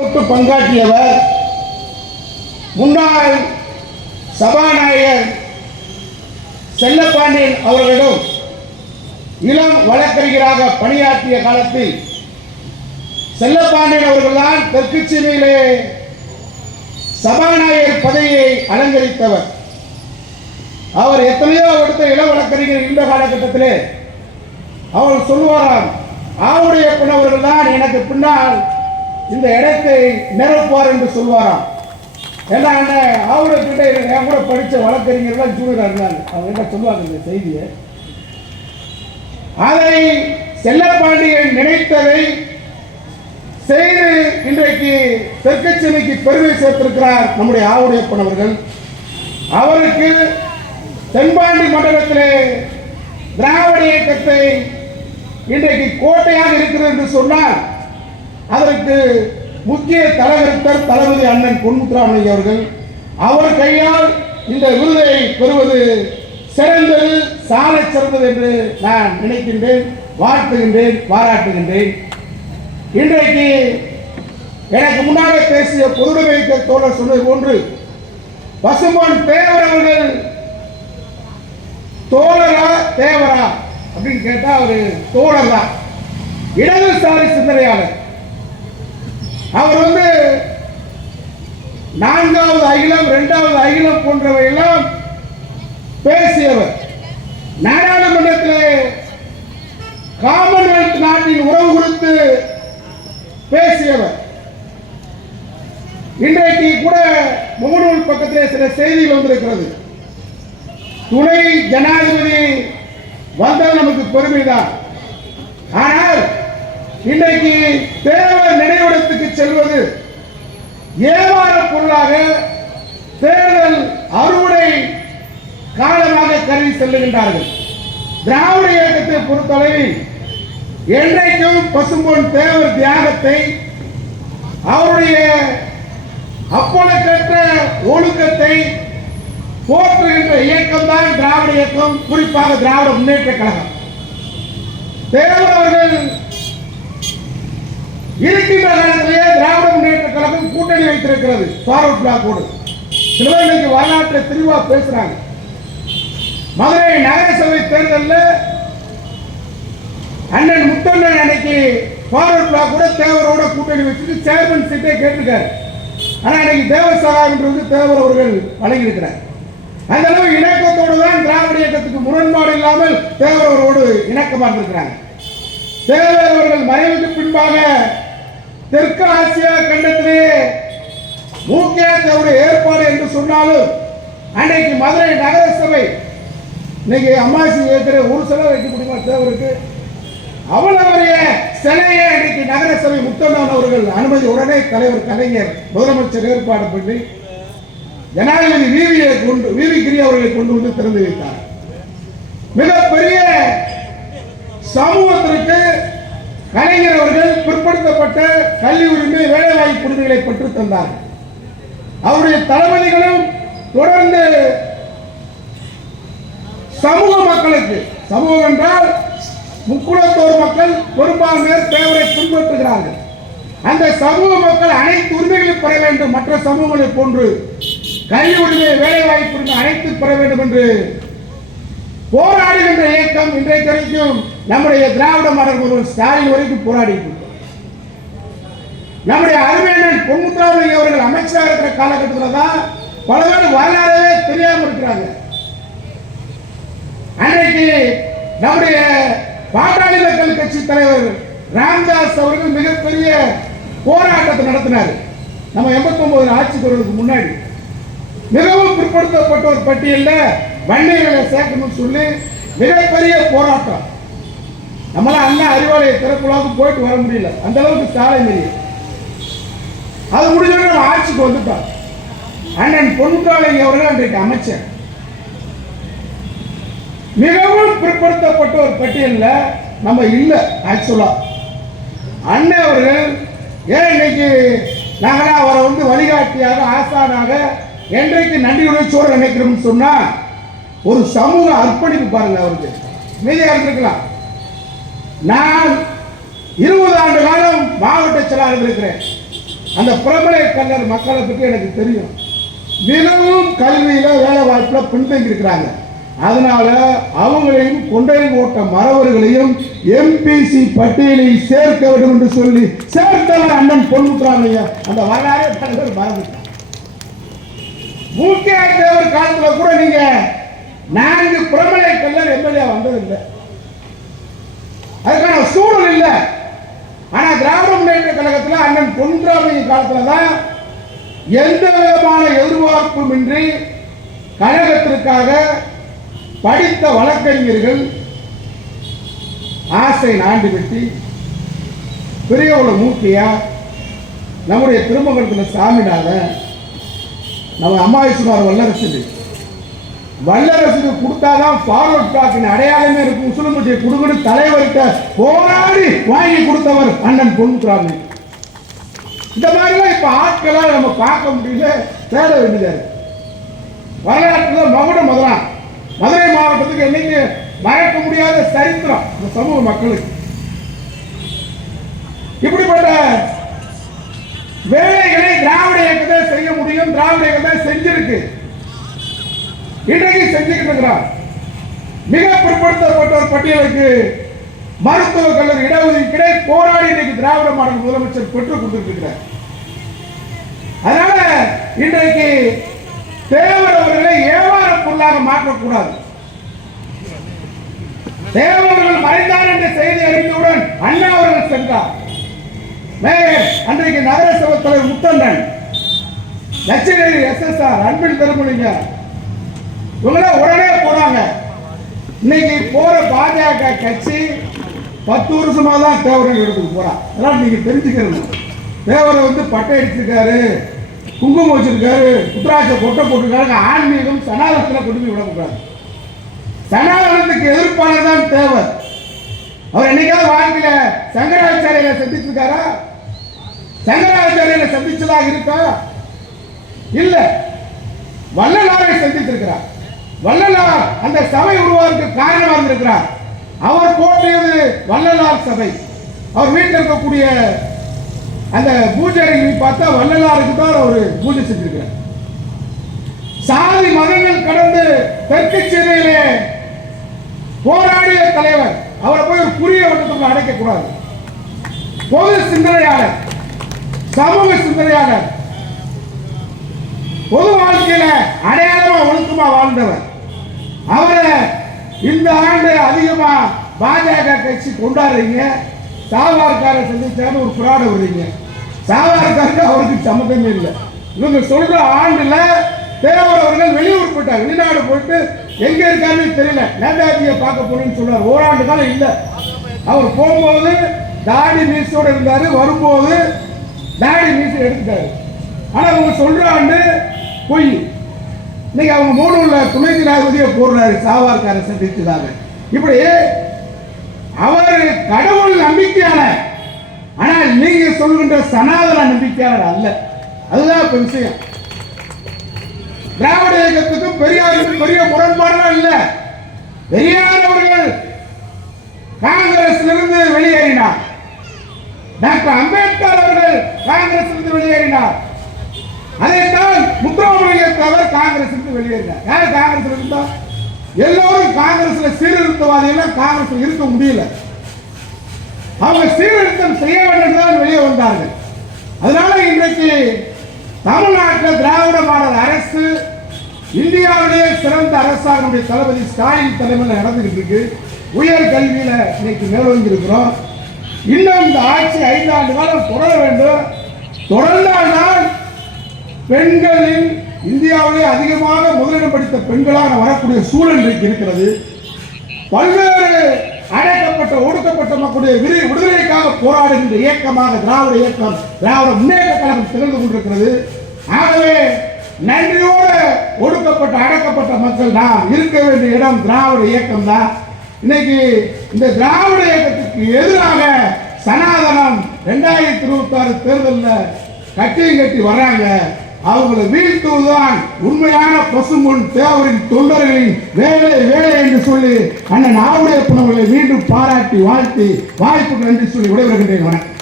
தொட்டு பங்காற்றியவர் முன்னாள் சபாநாயகர் செல்லப்பாண்டியன் அவர்களிடம் இளம் வழக்கறிஞராக பணியாற்றிய காலத்தில் செல்லப்பாண்டியன் அவர்கள்தான் தெற்கு சென்னையிலே சபாநாயகர் பதவியை அலங்கரித்தவர். அவர் எத்தனையோ அடுத்த இள வழக்கறிஞர் இந்த காலகட்டத்திலே அவர் சொல்லுவாராம் ஆவுடைய அவர்கள் தான் எனக்கு பின்னால் இந்த இடத்தை நிரப்புவார் என்று சொல்வாராம். ஏன்னா என்ன ஆவுடைய கிட்ட என் கூட படித்த வழக்கறிஞர்கள் ஜூனியர் இருந்தாங்க அவங்க என்ன சொல்லுவாங்க இந்த செய்தியை. அதை செல்லப்பாண்டியன் நினைத்ததை செய்து இன்றைக்கு தெற்கச்சென்னைக்கு பெருமை சேர்த்திருக்கிறார் நம்முடைய ஆவுடையப்பன் அவர்கள். அவருக்கு தென்பாண்டி மண்டலத்திலே திராவிட இயக்கத்தை இன்றைக்கு கோட்டையாக இருக்கிறது என்று சொன்னால் அதற்கு முக்கிய தலைவருத்தர் தளபதி அண்ணன் பொன்முத்துராமலிங்க அவர்கள். அவர் கையால் இந்த விருதை பெறுவது சிறந்தது சால சிறந்தது என்று நான் நினைக்கின்றேன் வாழ்த்துகின்றேன் பாராட்டுகின்றேன். இன்றைக்கு எனக்கு முன்னாக பேசிய பொதுவுடைமை தோழர் சொன்னது போன்று பசும்பொன் தேவர் அவர்கள் தோழரா தேவரா அப்படின்னு கேட்டால் அவர் தோழர் தான் இடதுசாரி சிந்தனையாளர். அவர் வந்து நான்காவது அகிலம் இரண்டாவது அகிலம் போன்றவை எல்லாம் பேசியவர். நாடாளுமன்றத்தில் காமன்வெல்த் நாட்டின் உறவு குறித்து பேசியவர். இன்றைக்கு கூட முகநூல் பக்கத்தில் சில செய்தி வந்திருக்கிறது. துணை ஜனாதிபதி வந்தால் நமக்கு பெருமைதான். ஆனால் இன்றைக்கு தேவர் நினைவிடத்துக்கு செல்வது ஏவார பொருளாக தேர்தல் அறுவடை காலமாக கருதி செல்லுகின்றார்கள். திராவிட இயக்கத்தை பொறுத்தளவில் என்றைக்கும் பசும்பொன் தேவர் தியாகத்தை அவருடைய அப்பொழுக்கற்ற ஒழுக்கத்தை போற்றுகின்ற இயக்கம் தான் திராவிட இயக்கம் குறிப்பாக திராவிட முன்னேற்ற கழகம். தேவர் அவர்கள் இருக்கின்ற நேரத்திலேயே திராவிட முன்னேற்ற கழகம் கூட்டணி வைத்திருக்கிறது. ஃபார்வர்ட் பிளாக்கோடு சிவகங்கைக்கு வரலாற்றை தெளிவாக பேசுறாங்க. மதுரை நகரசபை தேர்தலில் அண்ணன் முத்தண்ணன் அன்னைக்கு ஃபார்வர்ட் பிளாக் கூட தேவரோட கூட்டணி வச்சுட்டு சேர்மன் சீட்டே கேட்டிருக்காரு. ஆனா அன்னைக்கு தேவ என்று வந்து தேவர் அவர்கள் வழங்கியிருக்கிறார். அந்த அளவு இணக்கத்தோடு தான் திராவிட இயக்கத்துக்கு முரண்பாடு இல்லாமல் தேவர் அவரோடு இணக்கமாக இருக்கிறாங்க தேவர் அவர்கள் மறைவுக்கு பின்பாக தெற்கு ஆசியா கண்டத்திலேயே முக்கிய தேவருடைய ஏற்பாடு என்று சொன்னாலும் அன்னைக்கு மதுரை நகரசபை இன்னைக்கு அம்மாசி ஏற்கிற ஒரு சிலை வைக்க முடியுமா தேவருக்கு? அவ்வளவுடைய சிலையை நகர நகரசபை முத்தண்ணன் அவர்கள் அனுமதி உடனே தலைவர் கலைஞர் முதலமைச்சர் ஏற்பாடு பண்ணி ஜனாதிபதி விவியை கொண்டு விவி கிரி அவர்களை கொண்டு வந்து திறந்து வைத்தார். மிகப்பெரிய சமூகத்திற்கு கலைஞர் அவர்கள் பிற்படுத்தப்பட்ட கல்வி உரிமை வேலைவாய்ப்பு உரிமைகளை பெற்றுத் தந்தார். அவருடைய தளபதிகளும் தொடர்ந்து சமூக மக்களுக்கு சமூகம் என்றால் முக்குளத்தோர் மக்கள் பெரும்பான்மையர் தேவரை பின்பற்றுகிறார்கள். அந்த சமூக மக்கள் அனைத்து உரிமைகளையும் பெற வேண்டும். மற்ற சமூகங்களை போன்று கல்வி உரிமை வேலை வாய்ப்பு உரிமை அனைத்து பெற வேண்டும் என்று போராடுகின்ற இயக்கம் இன்றைக்கு வரைக்கும் நம்முடைய திராவிட மாடல் முதல்வர் ஸ்டாலின் வரைக்கும் போராடி நம்முடைய அருமையான பொன்முத்துராமலிங்க அவர்கள் அமைச்சராக இருக்கிற காலகட்டத்தில் தான் பல பேர் வரலாறே தெரியாமல் இருக்கிறாங்க. அன்றைக்கு நம்முடைய பாட்டாளி மக்கள் கட்சி தலைவர் ராம்தாஸ் அவர்கள் மிகப்பெரிய போராட்டத்தை நடத்தினார். நம்ம எண்பத்தி ஒன்பது ஆட்சி வருவதற்கு முன்னாடி. மிகவும் பிற்படுத்தப்பட்ட ஒரு பட்டியலில் வன்னியர்களை சேர்க்கணும்னு சொல்லி மிகப்பெரிய போராட்டம். நம்மளால் அண்ணா அறிவாலய திறப்புலாவுக்கு போயிட்டு வர முடியல. அந்த அளவுக்கு சாலை நெறிய. அது முடிஞ்சவங்க நம்ம ஆட்சிக்கு வந்துட்டோம். அண்ணன் பொன்முத்தாளிங்க அவர்கள் அன்றைக்கு அமைச்சர். மிகவும் பிற்படுத்தப்பட்ட ஒரு பட்டியலில் நம்ம இல்லை ஆக்சுவலாக அண்ணன் அவர்கள் ஏன் இன்னைக்கு நாங்களாம் அவரை வந்து வழிகாட்டியாக ஆசானாக என்றைக்கு நன்றியுணர்ச்சியோடு நினைக்கிறோம்னு சொன்னால் ஒரு சமூக அர்ப்பணிப்பு பாருங்க அவருக்கு. மீதியாக இருந்திருக்கலாம். நான் இருபது ஆண்டு காலம் மாவட்ட செயலாளர் இருக்கிறேன். அந்த பிரபலை கல்லர் மக்களை பற்றி எனக்கு தெரியும். தினமும் கல்வியில வேலை வாய்ப்புல பின்தங்கி இருக்கிறாங்க. அதனால அவங்களையும் கொண்டை ஓட்ட மறவர்களையும் எம்பிசி பட்டியலில் சேர்க்க வேண்டும் என்று சொல்லி சேர்த்தவர் அண்ணன் பொன்முத்துராமையா அந்த வரலாறு தலைவர் மறந்துட்டார் மூக்கியார் தேவர் காலத்துல கூட நீங்க நான்கு பிரபலை கல்லர் எம்எல்ஏ வந்ததில்லை அதுக்கான சூழல் இல்லை. ஆனா திராவிட முன்னேற்ற கழகத்தில் அண்ணன் பொன்முத்துராமையின் காலத்துல தான் எந்த விதமான எதிர்பார்ப்புமின்றி கழகத்திற்காக படித்த வழக்கறிஞர்கள் ஆசை நாண்டு வெட்டி பெரியவள மூக்கியா நம்முடைய திருமங்கலத்தில் சாமிநாதன் நம்ம அம்மாவிசுமார் வல்லரசு வல்லரசுக்கு கொடுத்தாதான் ஃபார்வர்ட் பிளாக்கின் அடையாளமே இருக்கும் உசுலுமட்டியை கொடுக்கணும் தலைவர்கிட்ட போராடி வாங்கி கொடுத்தவர் அண்ணன் பொன்முத்துராமன் இந்த மாதிரிலாம் இப்போ ஆட்களாக நம்ம பார்க்க முடியல. தேட வேண்டியதாக இருக்கு. வரலாற்றுல மகுடம் முதலாம் மதுரை மாவட்டத்துக்கு என்னைக்கு மறக்க முடியாத சரித்திரம் இந்த சமூக மக்களுக்கு. இப்படிப்பட்ட வேலைகளை திராவிட இயக்கத்தை செய்ய முடியும். திராவிட இயக்கத்தை செஞ்சிருக்கு. இன்றைக்கு செஞ்சுக்கிட்டு இருக்கிறார் மிக பிற்படுத்தப்பட்டோர் பட்டியலுக்கு மருத்துவ கல்லூரி இடஒதுக்கீடை போராடி இன்னைக்கு திராவிட மாடல் முதலமைச்சர் பெற்றுக் கொடுத்திருக்கிறார். அதனால இன்றைக்கு தேவர் அவர்களை ஏவார பொருளாக மாற்றக்கூடாது. தேவர்கள் மறைந்தார் என்ற செய்தி அறிந்தவுடன் அண்ணா அவர்கள் சென்றார். மேயர் அன்றைக்கு நகரசபை தலைவர் முத்தண்ணன் லட்சுமி ஆர் அன்பில் திருமணிங்க இவங்களாம் உடனே போனாங்க. இன்னைக்கு போற பாஜக கட்சி பத்து வருஷமா தான் தேவரை எடுத்துட்டு போறான் அதெல்லாம் நீங்க தெரிஞ்சுக்கணும். தேவரை வந்து பட்டை அடிச்சிருக்காரு குங்குமம் வச்சிருக்காரு புத்தராட்ச கொட்டை போட்டிருக்காரு ஆன்மீகம் சனாதனத்தில் கொண்டு போய் விடக்கூடாது. சனாதனத்துக்கு எதிர்ப்பாளர் தான் தேவர். அவர் என்னைக்காவது வாழ்க்கையில சங்கராச்சாரியில சந்திச்சிருக்காரா? சங்கராச்சாரியில சந்திச்சதாக இருக்கா? இல்ல. வல்லநாரை சந்தித்திருக்கிறார் வள்ளலார் அந்த சபை உருவாக்கு காரணமாக இருந்திருக்கிறார். அவர் போற்றியது வள்ளலார் சபை. அவர் வீட்டில் இருக்கக்கூடிய அந்த பூஜை பார்த்தா வள்ளலாருக்கு தான் அவர் பூஜை செஞ்சிருக்கிறார் சாதி மதங்கள் கடந்து தெற்கு சென்னையிலே போராடிய தலைவர் அவரை போய் ஒரு புரிய வட்டத்துக்குள்ள அடைக்க கூடாது. பொது சிந்தனையாளர் சமூக சிந்தனையாளர். பொது வாழ்க்கையில அடையாளமா ஒழுக்கமா வாழ்ந்தவர். அவரை இந்த ஆண்டு அதிகமா பாஜக கட்சி கொண்டாடுறீங்க. சாவார்காரை சந்திச்சாரு ஒரு புராட வருவீங்க சாவார்காருக்கு அவருக்கு சம்மந்தமே இல்லை. இவங்க சொல்ற ஆண்டுல தேவர் அவர்கள் வெளியூர் போயிட்டார். வெளிநாடு போயிட்டு எங்க இருக்காருன்னு தெரியல. நேதாஜியை பார்க்க போறேன்னு சொல்றாரு. ஓராண்டு காலம் இல்லை. அவர் போகும்போது தாடி மீசோட இருந்தாரு. வரும்போது தாடி மீசை எடுத்துட்டாரு. ஆனா அவங்க சொல்ற ஆண்டு பொய். இன்னைக்கு அவங்க மூணு உள்ள துணை ஜனாதிபதியை போடுறாரு சாவார்காரை சந்திச்சதாக இப்படி அவர் கடவுள் நம்பிக்கையாளர். ஆனால் நீங்க சொல்கின்ற சனாதன நம்பிக்கையாளர் அல்ல. அதுதான் இப்ப விஷயம். திராவிட இயக்கத்துக்கும் பெரியாருக்கும் பெரிய முரண்பாடுலாம் இல்ல. பெரியார் அவர்கள் காங்கிரஸ்ல இருந்து வெளியேறினார். டாக்டர் அம்பேத்கர் அவர்கள் காங்கிரஸ் இருந்து வெளியேறினார். அதைத்தான் முத்துராமலிங்கத்தை தவிர காங்கிரஸ் வெளியேறினார். யார் காங்கிரஸ் இருந்தா? எல்லோரும் காங்கிரஸ்ல சீர்திருத்தவாதிகள் காங்கிரஸ் இருக்க முடியல. அவங்க சீர்திருத்தம் செய்ய வேண்டும் தான் வெளியே வந்தார்கள். அதனால இன்றைக்கு தமிழ்நாட்டில் திராவிட மாடல் அரசு இந்தியாவுடைய சிறந்த அரசாக தளபதி ஸ்டாலின் தலைமையில் நடந்துகிட்டு இருக்கு. உயர் கல்வியில இன்னைக்கு மேலோங்கி இருக்கிறோம் இன்னும் இந்த ஆட்சி ஐந்தாண்டு காலம் தொடர வேண்டும். தொடர்ந்தால்தான் பெண்களின் இந்தியாவிலே அதிகமாக முதலிடம் படித்த பெண்களாக வரக்கூடிய சூழல் இருக்கிறது. பல்வேறு அடைக்கப்பட்ட ஒடுக்கப்பட்ட மக்களுடைய விடு- விடுதலைக்காக போராடுகின்ற இயக்கமாக திராவிட இயக்கம் திராவிட முன்னேற்ற கழகம் திகழ்ந்து கொண்டிருக்கிறது. ஆகவே நன்றியோடு ஒடுக்கப்பட்ட அடக்கப்பட்ட மக்கள் தான் இருக்க வேண்டிய இடம் திராவிட இயக்கம் தான். இன்னைக்கு இந்த திராவிட இயக்கத்துக்கு எதிராக சனாதனம் ரெண்டாயிரத்தி இருபத்தி ஆறு தேர்தலில் கட்டியும் கட்டி வர்றாங்க. அவங்களை வீழ்த்துவதுதான் உண்மையான பசும்பொன் தேவரின் தொண்டர்களின் வேலை வேலை என்று சொல்லி அண்ணன் ஆவுடைய புனவர்களை மீண்டும் பாராட்டி வாழ்த்தி வாய்ப்புக்கு நன்றி சொல்லி விடைபெறுகின்றேன். வணக்கம்.